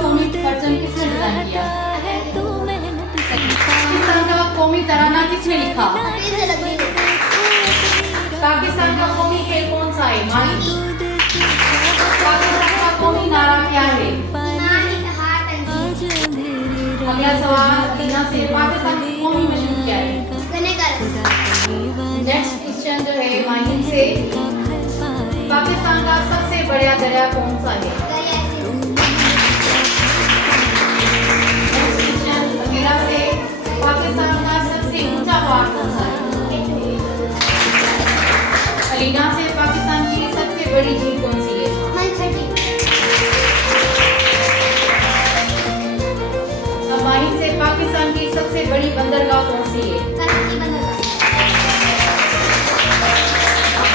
कौमी कर्तन किसने डिजाइन किया? पाकिस्तान का कौमी तराना किसने लिखा? पाकिस्तान का कौमी खेल कौन सा है? माही। पाकिस्तान का कौमी नारा क्या है? अगला सवाल अलीना से, पाकिस्तान की कौमी मशरूब क्या है? नेक्स्ट क्वेश्चन जो है माही से, पाकिस्तान का सबसे बड़ा दरिया कौन सा है? नेक्स्ट क्वेश्चन अगला से, पाकिस्तान का सबसे ऊंचा पहाड़ कौन सा है? अलीना से, पाकिस्तान की सबसे बड़ी झील कौन सी है? माही से, पाकिस्तान की सबसे बड़ी बंदरगाह कौन सी है?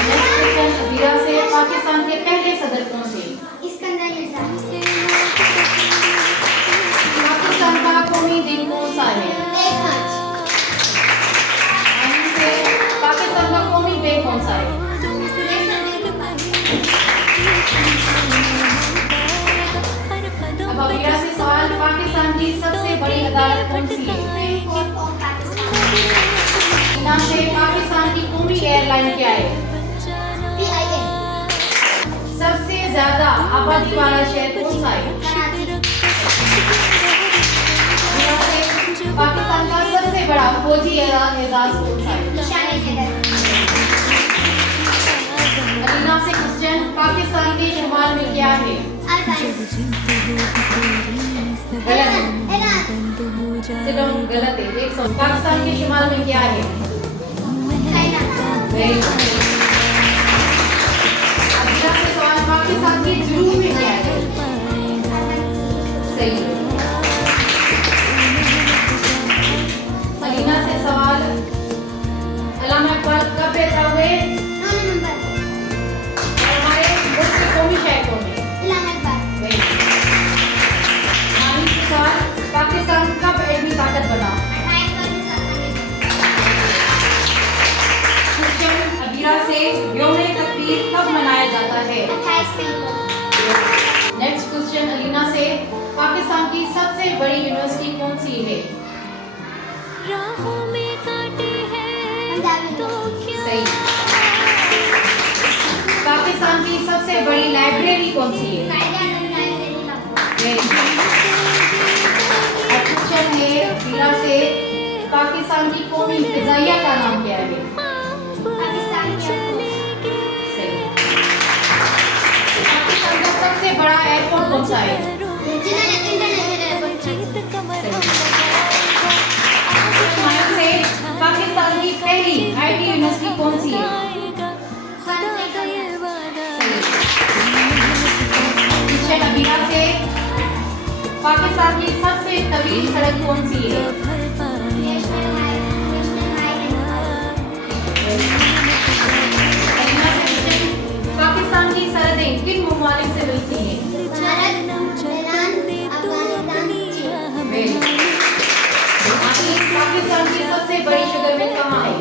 नेक्स्ट क्वेश्चन अबीरा से, पाकिस्तान के पहले सदर कौन थे? पाकिस्तान का कौमी दिन कौन सा है? माही से, पाकिस्तान का कौमी बेग कौन सा है? अब अबीरा से सवाल, पाकिस्तान की सबसे बड़ी अदालत कौन सी है? अलीना से, पाकिस्तान की कौमी एयरलाइन क्या है? सबसे ज्यादा आबादी वाला शहर कौन सा है? पाकिस्तान का सबसे बड़ा फौजी एजाज कौन सा है? अलीना से क्वेश्चन, पाकिस्तान के शुमाल में क्या है? गलत है। एक सौ, पाकिस्तान के शुमाल में क्या है? अगला से सवाल, पाकिस्तान के जुनूब में क्या है? सही। अलीना से सवाल, अल्लामा इकबाल कब पैदा हुए? हमारे मुल्क के कौमी शायर कौन है? माही से सवाल, पाकिस्तान कब एटमी ताकत बना? अबीरा से, यौम-ए तकबीर कब मनाया जाता है? नेक्स्ट क्वेश्चन अलीना से, पाकिस्तान की सबसे बड़ी यूनिवर्सिटी कौन सी है? सही। पाकिस्तान की सबसे बड़ी लाइब्रेरी कौन सी है? क्वेश्चन है अबीरा से, पाकिस्तान की कौमी फिजाइया का नाम क्या है? पाकिस्तान का सबसे बड़ा एयरपोर्ट कौन सा है? से, पाकिस्तान की पहली आईटी यूनिवर्सिटी कौन सी है? अबीरा से, पाकिस्तान की सबसे तवील सड़क कौन सी है? पाकिस्तान की सरहदें किन ममालिक से मिलती हैं? पाकिस्तान की सबसे बड़ी शुगर मिल कहाँ है?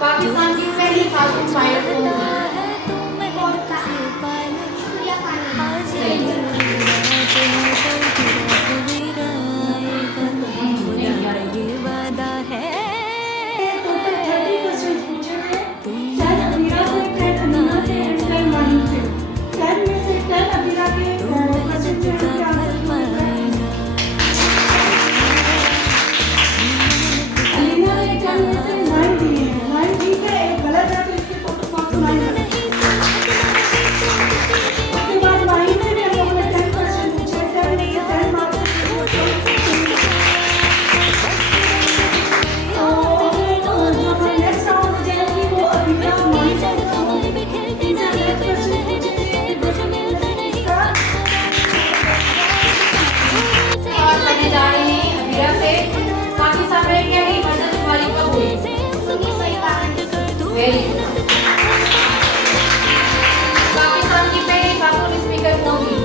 पाकिस्तान की पहली खातून पायलट कौन थी? पाकिस्तान की पहली खातून स्पीकर कौन थी?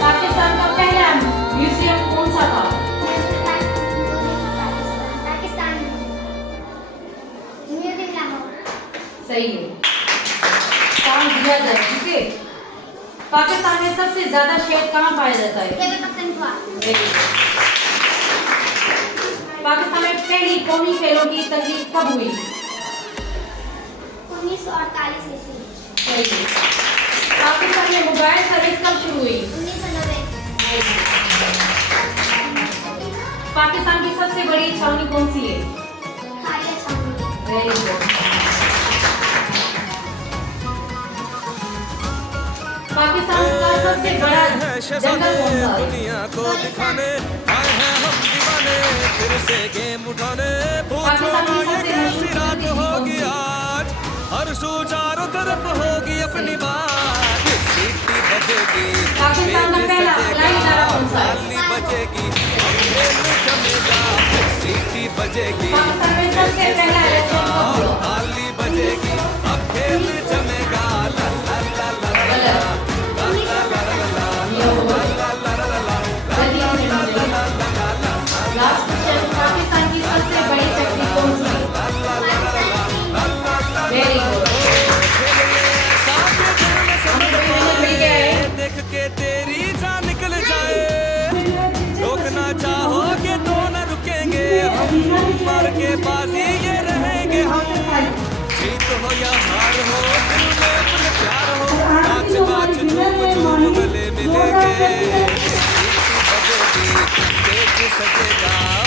पाकिस्तान का पहला म्यूजियम कौन सा था? सही है, काम दिया जाए, ठीक है। पाकिस्तान में सबसे ज्यादा शहद कहाँ पाया जाता है? खैबर पख्तूनख्वा। Very good। पाकिस्तान में पहली कौमी खेलों की तकरीब कब हुई? 1948 ईस्वी। सही है। पाकिस्तान में मोबाइल सर्विस कब शुरू हुई? 1990। पाकिस्तान की सबसे बड़ी छावनी कौन सी है? खालिया छावनी। Very good. पाकिस्तान का सबसे बड़ा जंगल कौन सा है? दुनिया को दिखाने आए हैं हम दीवाने, फिर से गेम उठाने। पूछो ना ये कैसी रात होगी आज, हर सू चारों तरफ होगी अपनी बात। सीटी बजेगी, पाकिस्तान का पहला फ्लाइंग इदारा कौन सा है? ताली बजेगी, अब खेल जमेगा। सीटी बजेगी, पाकिस्तान में सबसे पहला इलेक्शन कब हुआ? ताली बजेगी, अब खेल जमेगा। ला ला ला ला ला। लास्ट क्वेश्चन, पाकिस्तान की सबसे बड़ी फैक्ट्री कौन सी है? Very good. देख के तेरी जान निकल जाए, रोकना चाहोगे तो न रुकेंगे हम, मार के बाजी ये रहेंगे हम। जीत हो या हार हो, दिल में अपने प्यार हो, नाच नाच झूम झूम गले मिलेंगे। सीटी बजेगी, तेज सजेगा।